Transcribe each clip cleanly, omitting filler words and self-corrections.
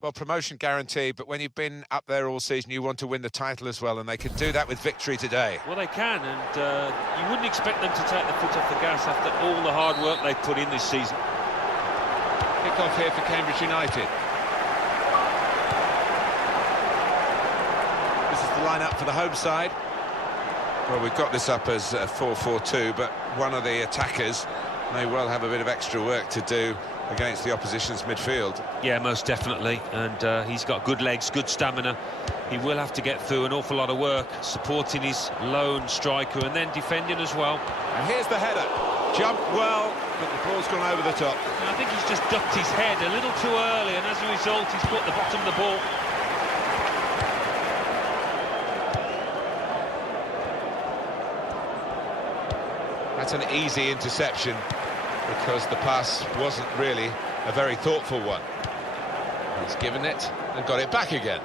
Well, promotion guaranteed, but when you've been up there all season, you want to win the title as well, and they can do that with victory today. Well, they can, and you wouldn't expect them to take the foot off the gas after all the hard work they've put in this season. Kick-off here for Cambridge United. This is the lineup for the home side. Well, we've got this up as 4-4-2, but one of the attackers may well have a bit of extra work to do against the opposition's midfield. Yeah, most definitely, and he's got good legs, good stamina. He will have to get through an awful lot of work, supporting his lone striker and then defending as well. And here's the header. Jumped well, but the ball's gone over the top. And I think he's just ducked his head a little too early, and as a result, he's put the bottom of the ball. That's an easy interception, because the pass wasn't really a very thoughtful one. He's given it and got it back again.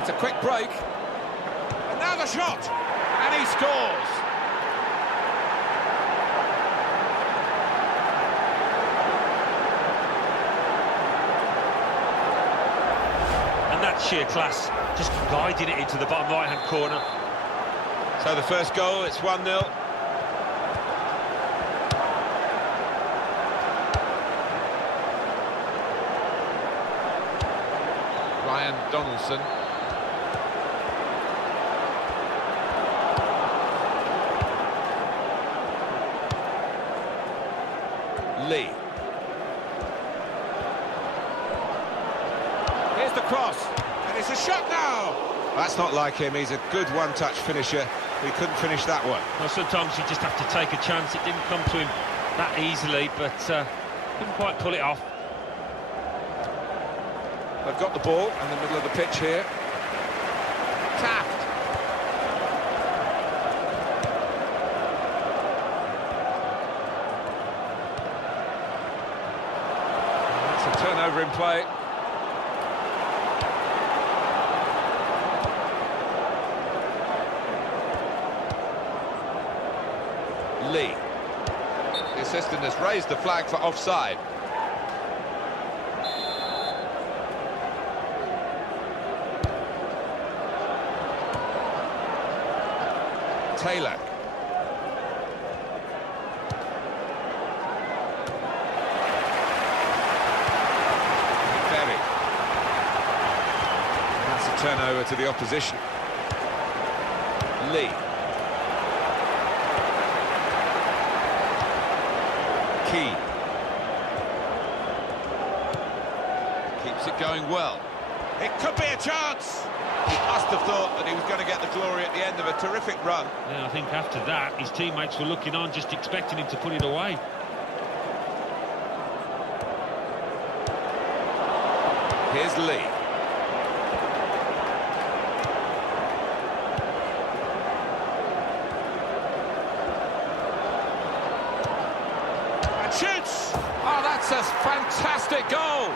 It's a quick break. And now the shot! And he scores! Sheer class, just guiding it into the bottom right-hand corner. So the first goal, it's 1-0. Ryan Donaldson. Lee. Here's the cross. It's a shot now! That's not like him, he's a good one-touch finisher. He couldn't finish that one. Well, sometimes you just have to take a chance. It didn't come to him that easily, but couldn't quite pull it off. They've got the ball in the middle of the pitch here. Taft. That's a turnover in play. Lee. The assistant has raised the flag for offside. Taylor. Berry. That's a turnover to the opposition. Lee. Key. Keeps it going well. It could be a chance! He must have thought that he was going to get the glory at the end of a terrific run. Yeah, I think after that, his teammates were looking on, just expecting him to put it away. Here's Lee. Shoots! Oh, that's a fantastic goal!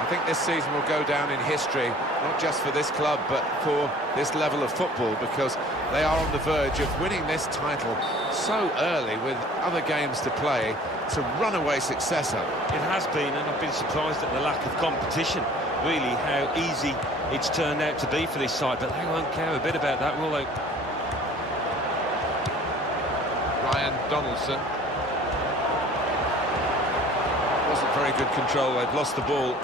I think this season will go down in history, not just for this club, but for this level of football, because they are on the verge of winning this title so early with other games to play. It's a runaway successor. It has been, and I've been surprised at the lack of competition, really, how easy it's turned out to be for this side, but they won't care a bit about that, will they? Ryan Donaldson. Wasn't very good control, they've lost the ball.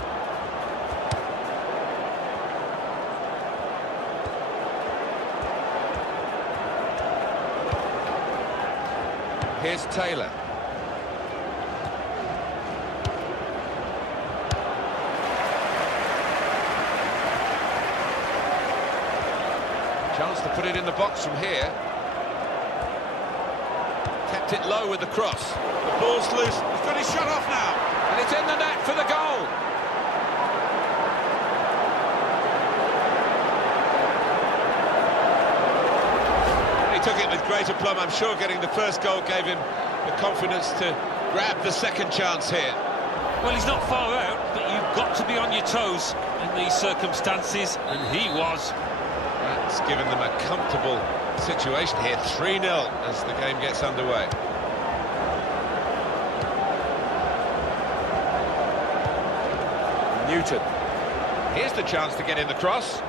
Here's Taylor. Chance to put it in the box from here. Kept it low with the cross. The ball's loose, he's got his shot off now. And it's in the net for the goal. He took it with great aplomb. I'm sure getting the first goal gave him the confidence to grab the second chance here. Well, he's not far out, but you've got to be on your toes in these circumstances, and he was. It's given them a comfortable situation here. 3-0 as the game gets underway. Newton. Here's the chance to get in the cross.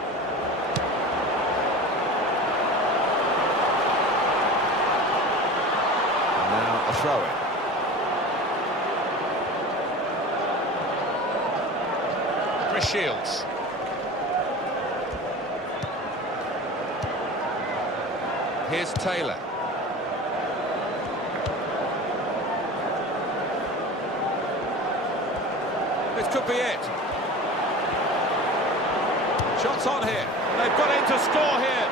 Now a throw-in. Chris Shields. Here's Taylor. This could be it. Shots on here. They've got in to score here.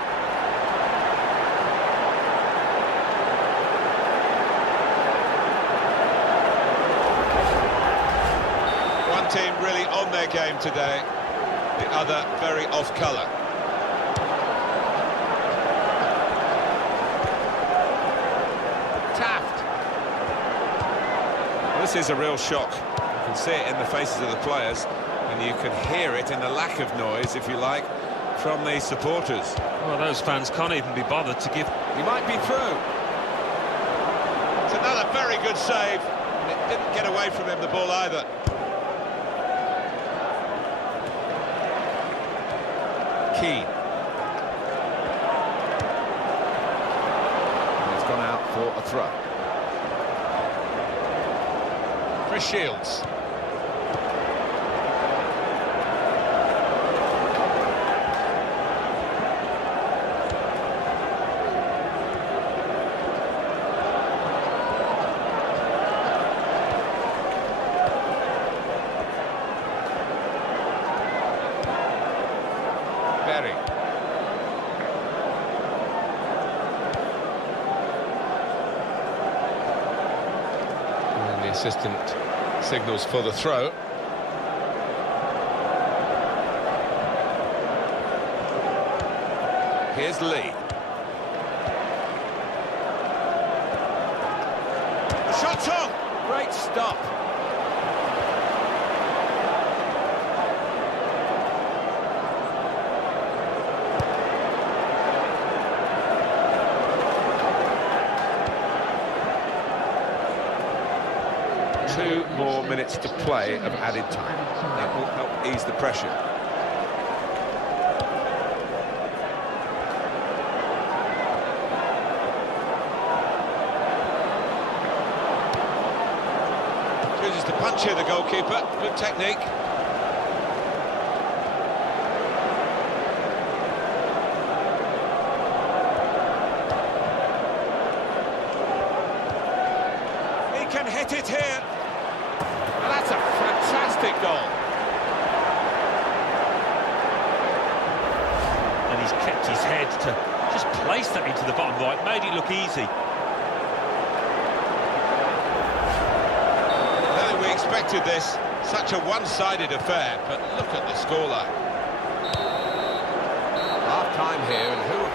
One team really on their game today, the other very off colour. Taft. Well, this is a real shock. You can see it in the faces of the players, and you can hear it in the lack of noise, if you like, from the supporters. Well, those fans can't even be bothered to give... He might be through. It's another very good save, and it didn't get away from him, the ball, either. Keane. And it's gone out for a throw. Chris Shields. And the assistant signals for the throw. Here's Lee. The shot's on! Great stop. Two more minutes to play of added time. That will help ease the pressure. Chooses to punch here, the goalkeeper. Good technique. He can hit it here. And that's a fantastic goal. And he's kept his head to just place that into the bottom right, made it look easy. I don't think we expected this. Such a one-sided affair, but look at the scoreline. Half-time here, and who...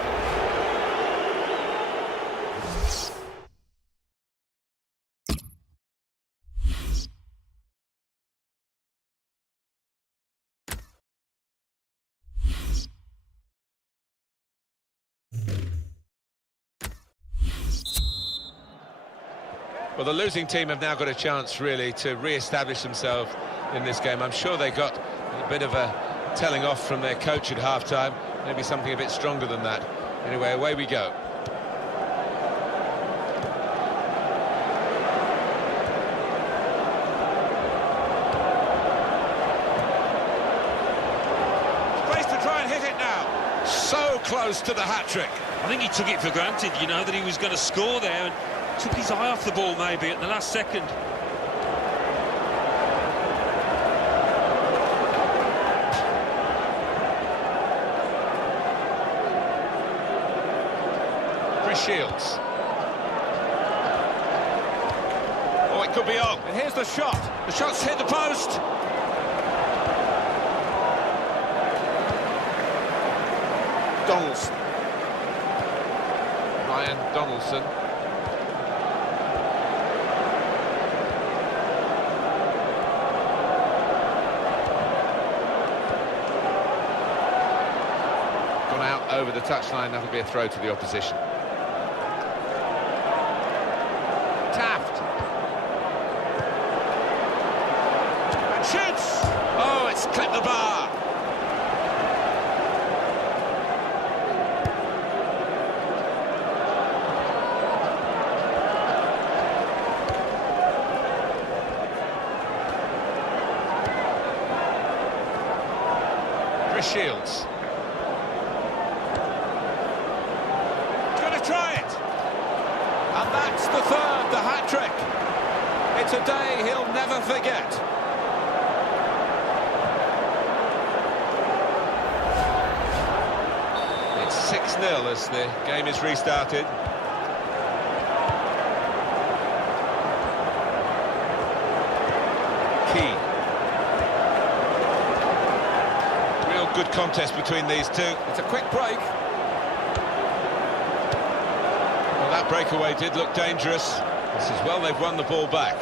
Well, the losing team have now got a chance, really, to re-establish themselves in this game. I'm sure they got a bit of a telling off from their coach at half-time, maybe something a bit stronger than that. Anyway, away we go. Space to try and hit it now. So close to the hat-trick. I think he took it for granted, you know, that he was going to score there, and took his eye off the ball maybe at the last second. Chris Shields. Oh, it could be on. And here's the shot. The shot's hit the post. Donaldson. Ryan Donaldson. Over the the touchline, that'll be a throw to the opposition. Taft. And shoots! Oh, it's clipped the bar. Shields. Gonna try it. And that's the third, the hat-trick. It's a day he'll never forget. It's 6-0 as the game is restarted. Key. Good contest between these two. It's a quick break. Well, that breakaway did look dangerous. This is well, they've won the ball back.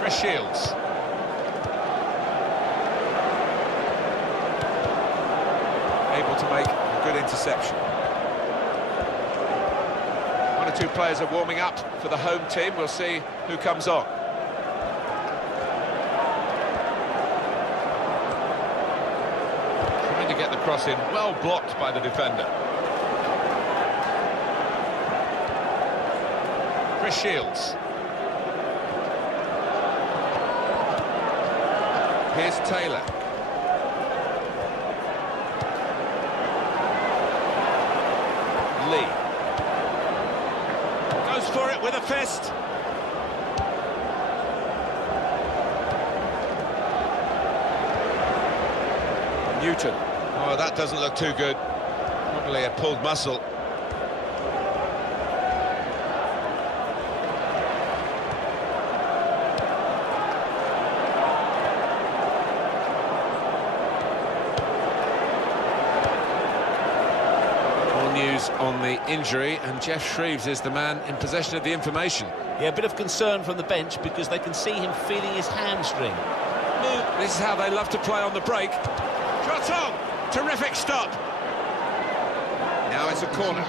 Chris Shields. Able to make a good interception. Two players are warming up for the home team. We'll see who comes on. Trying to get the cross in, well blocked by the defender. Chris Shields. Here's Taylor. Lee. For it with a fist. Newton. Oh, that doesn't look too good. Probably a pulled muscle. On the injury, and Jeff Shreves is the man in possession of the information. Yeah, a bit of concern from the bench because they can see him feeling his hamstring. This is how they love to play on the break. Shot on! Terrific stop. Now it's a corner.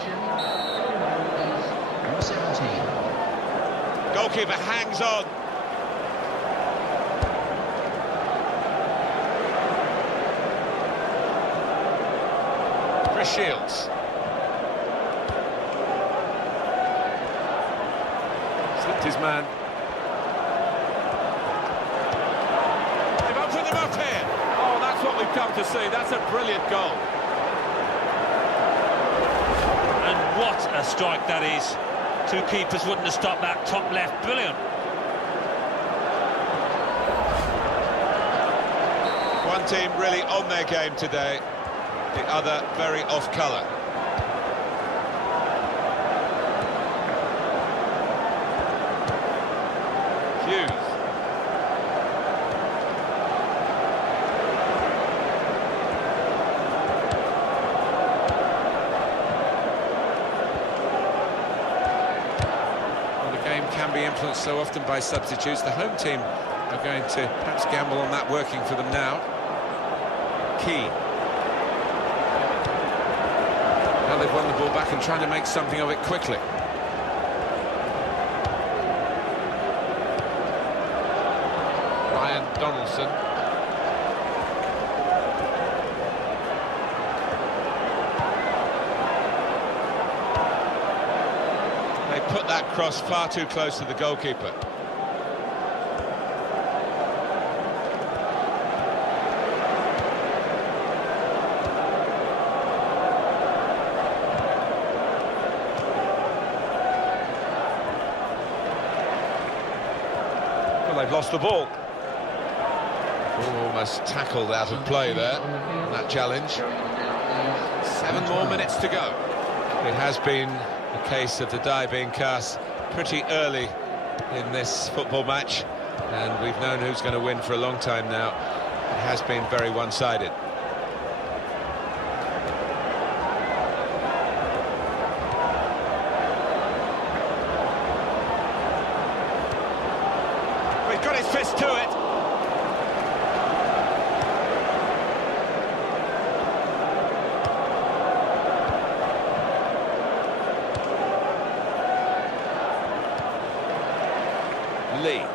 Goalkeeper hangs on. Chris Shields. Slipped his man. They've opened them up here. Oh, that's what we've come to see. That's a brilliant goal. And what a strike that is. Two keepers wouldn't have stopped that top left. Brilliant. One team really on their game today, the other very off colour. Hughes. Well, the game can be influenced so often by substitutes. The home team are going to perhaps gamble on that working for them now. Key. Now they've won the ball back and trying to make something of it quickly. Ryan Donaldson. They put that cross far too close to the goalkeeper. They've lost the ball. Almost tackled out of play there, that challenge. 7 more minutes to go. It has been a case of the die being cast pretty early in this football match, and we've known who's going to win for a long time now. It has been very one-sided. fist to it. Lee.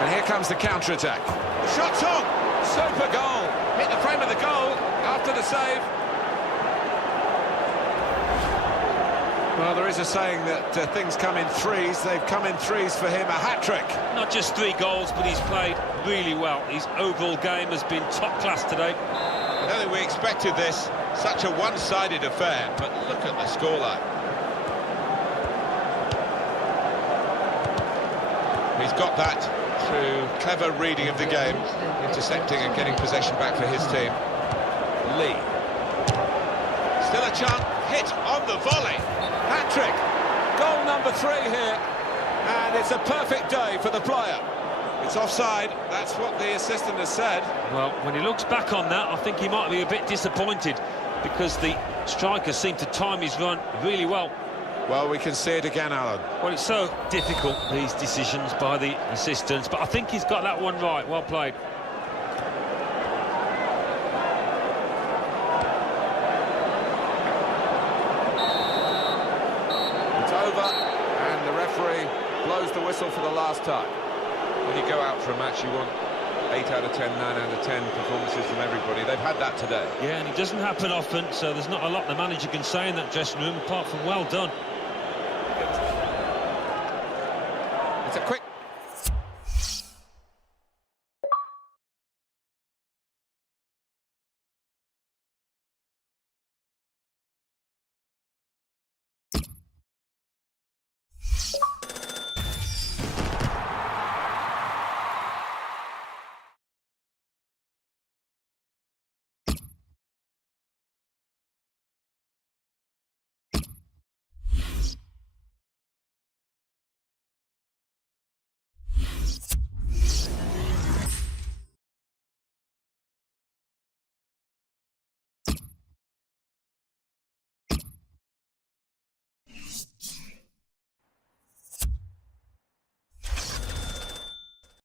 And here comes the counter-attack. Shots on! Super goal! Hit the frame of the goal after the save. Well, there is a saying that things come in threes. They've come in threes for him, a hat-trick. Not just 3 goals, but he's played really well. His overall game has been top class today. I don't think we expected this. Such a one-sided affair, but look at the scoreline. He's got that through clever reading of the game, intercepting and getting possession back for his team. Lee. Still a chance, hit on the volley. Hat-trick. Goal number 3 here. And it's a perfect day for the player. It's offside, that's what the assistant has said. Well, when he looks back on that, I think he might be a bit disappointed because the striker seemed to time his run really well. Well, we can see it again, Alan. Well, it's so difficult, these decisions by the assistants, but I think he's got that one right. Well played. It's over, and the referee blows the whistle for the last time. When you go out for a match, you want 8 out of 10, 9 out of 10 performances from everybody. They've had that today. Yeah, and it doesn't happen often, so there's not a lot the manager can say in that dressing room, apart from well done. It's a quick